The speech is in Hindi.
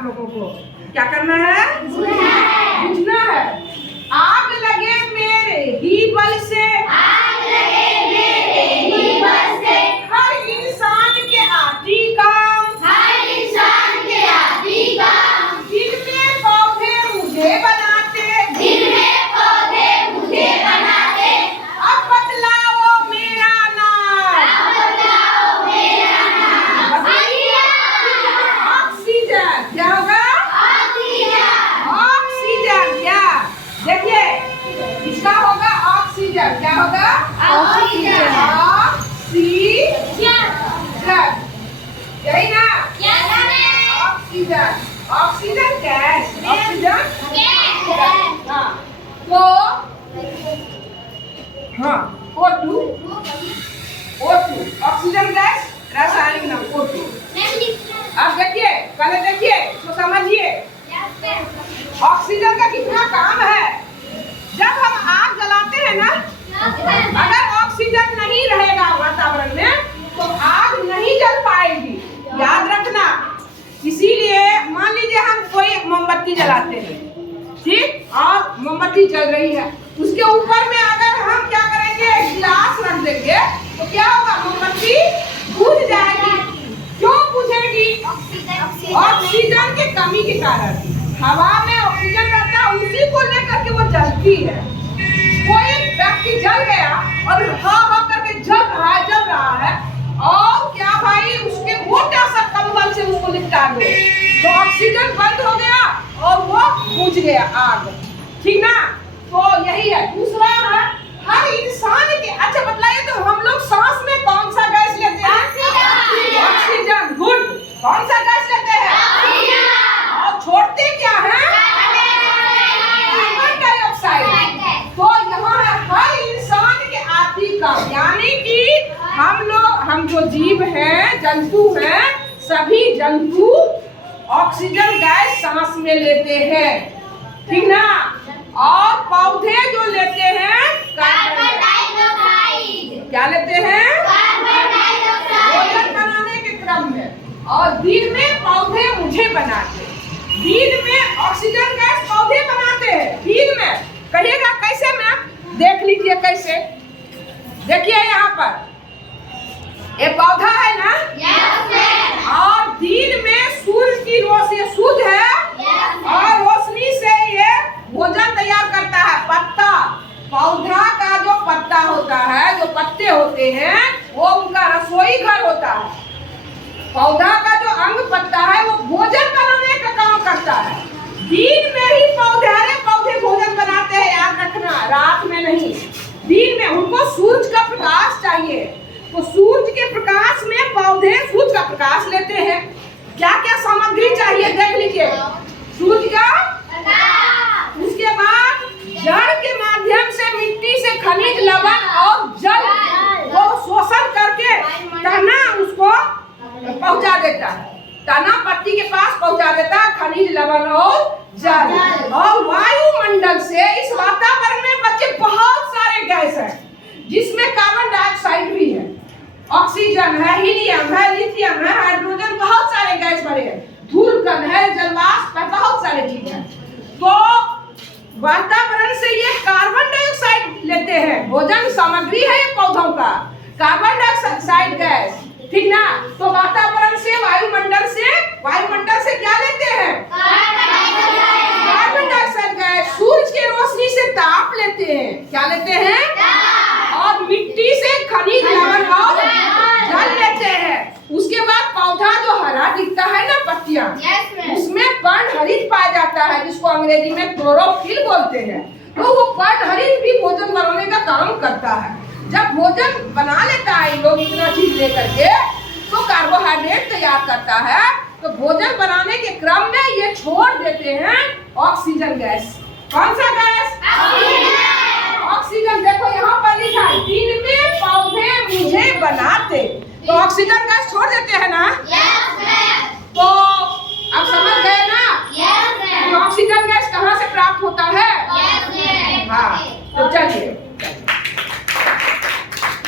आप लोगों को क्या करना है? बुझना है। आग लगे मेरे ही बल से, आग लगे मेरे ही बल से, हर इंसान के आती काम, हर इंसान के आती काम, दिन में पौधे मुझे बनाते, दिन में पौधे मुझे बनाते, अब बदलाओ मेरा नाम, अब बदलाओ मेरा नाम। ऑक्सीजन। क्या होगा? Oxygen, oxygen. क्या? देखिए इसका होगा ऑक्सीजन। क्या होगा? Oxygen, oxygen. यही ना? Yes ma'am, oxygen. Oxygen gas. Oxygen yes, हाँ। तो हाँ O2 ऑक्सीजन गैस रासायनिक नाम O2। अब देखिए पहले देखिए तो समझिए ऑक्सीजन का कितना काम है। जब हम आग जलाते हैं ना, अगर ऑक्सीजन नहीं रहेगा वातावरण में तो आग नहीं जल पाएगी, याद रखना। इसीलिए मान लीजिए हम कोई मोमबत्ती जलाते हैं, ठीक, और मोमबत्ती जल रही है, उसके ऊपर में अगर हम क्या करेंगे, गिलास रख देंगे तो क्या होगा, मोमबत्ती बुझ जाएगी। क्यों बुझेगी? ऑक्सीजन के कमी के कारण। हवा में ऑक्सीजन रहता है, उसी को लेकर के वो जलती है। कोई व्यक्ति जल गया और हा करके जल रहा है और क्या भाई उसके मोटा सा कंबल से उसको लिपटा दो तो ऑक्सीजन बंद हो गया और वो बुझ गया आग, ठीक ना? तो यही है। दूसरा है हर इंसान के, अच्छा बतलाइए तो हम लोग सांस में कौन सा गैस लेते हैं? ऑक्सीजन। गुड। कौन सा गैस लेते हैं? और छोड़ते क्या है? Carbon dioxide. तो यहाँ है हर इंसान के आती काम, यानी कि हम जो जीव हैं, जंतु हैं, सभी जंतु ऑक्सीजन गैस सांस में लेते हैं, ठीक ना? और पौधे जो लेते हैं कार्बन डाइऑक्साइड, क्या लेते हैं? कार्बन डाइऑक्साइड, भोजन बनाने के क्रम में। और दिन में पौधे मुझे बनाते हैं। दिन में ऑक्सीजन गैस पौधे बनाते हैं, दिन में। कहिएगा कैसे मैम? देख लीजिए कैसे। देखिए यहाँ पर ये पौधा है ना, यस मैम, और दिन में सूरज की रोशनी शुद्ध है और रोशनी से ये भोजन तैयार करता है। पत्ता, पौधा का जो पत्ता होता है, जो पत्ते होते हैं, वो उनका रसोई घर होता है। पौधा का जो अंग पत्ता है वो भोजन बनाने का काम करता है। दिन में ही पौधे भोजन बनाते हैं, याद रखना, रात में नहीं। दिन में उनको सूरज का प्रकाश चाहिए, तो सूरज के प्रकाश में पौधे सूरज का प्रकाश लेते हैं। क्या क्या सामग्री चाहिए देख लीजिए। सूरज का, उसके बाद जड़ के माध्यम से मिट्टी से खनिज, लवण और जल को शोषण करके तना उसको पहुंचा देता है। तना पत्ती के पास पहुंचा देता है खनिज, लवण और जल। और वायुमंडल से, इस वातावरण में बच्चे बहुत सारे गैस हैं, जिसमें कार्बन डाइऑक्साइड भी है, ऑक्सीजन है, हीलियम है, लिथियम है, हाइड्रोजन, बहुत सारे गैस भरे हैं, धूलकण है, जलवाष्प है, बहुत सारे चीज हैं। तो वातावरण से ये कार्बन डाइऑक्साइड लेते हैं। भोजन सामग्री है ये पौधों का, कार्बन डाइऑक्साइड गैस, ठीक ना? तो वातावरण से, वायुमंडल से क्या लेते हैं? Carbon dioxide gas. सूरज की रोशनी से ताप लेते हैं। क्या लेते हैं? और मिट्टी से खनिज, लवण और जल लेते हैं। उसके बाद पौधा जो हरा दिखता है ना, पत्तियां, उसमें पर्णहरित पाया जाता है, जिसको अंग्रेजी में क्लोरोफिल बोलते हैं। तो वो पर्णहरित भी भोजन बनाने का काम करता है। जब भोजन बना लेता है लोग इतना चीज लेकर के, तो कार्बोहाइड्रेट तैयार करता है, तो भोजन बनाने के क्रम में ये छोड़ देते हैं ऑक्सीजन गैस। कौन सा गैस? ऑक्सीजन। देखो यहाँ पर लिखा है, दिन में पौधे मुझे बनाते, तो ऑक्सीजन गैस छोड़ देते हैं ना? तो अब समझ गए ना कि ऑक्सीजन गैस कहाँ से प्राप्त होता है? हाँ, तो चलिए